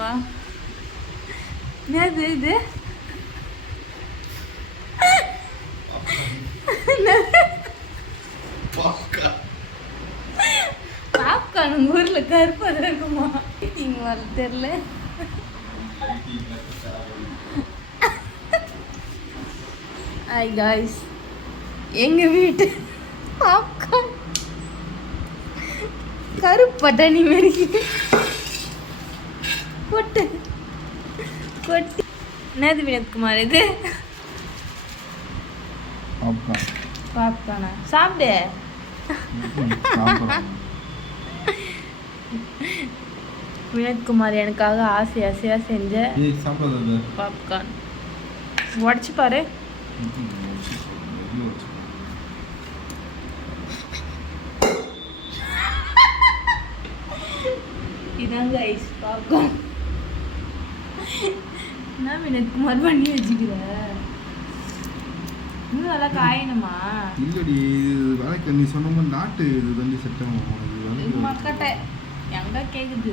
வா. என்னது இது? பாப்கார்ன் உங்க ஊர்ல கருப்பா இருக்குமா? இங்க வர தெரியல. ஹாய் காய்ஸ், எங்க வீட்டு பாப்கார்ன் கருப்பட்டாணி மாதிரி கொட்டு கொட்டி. என்னது வினோத்குமார் இது? பாப்கார்னா? சாப்பிடு. வினோத்குமார் எனக்காக ஆசை ஆசையா செஞ்ச பாப்கார்ன். உடச்சு பாரு. இதாங்க ஐஸ் பாப்கார்ன். என்ன வினோத்குமார் பண்ணி வச்சுக்கிற? இன்னும் நல்லா காயணுமா? இல்லடி, வேலைக்கு நீ சொன்ன மாதிரி நாட்டு இது தண்ணி சட்டம் மக்கட்ட எங்க கேக்குது.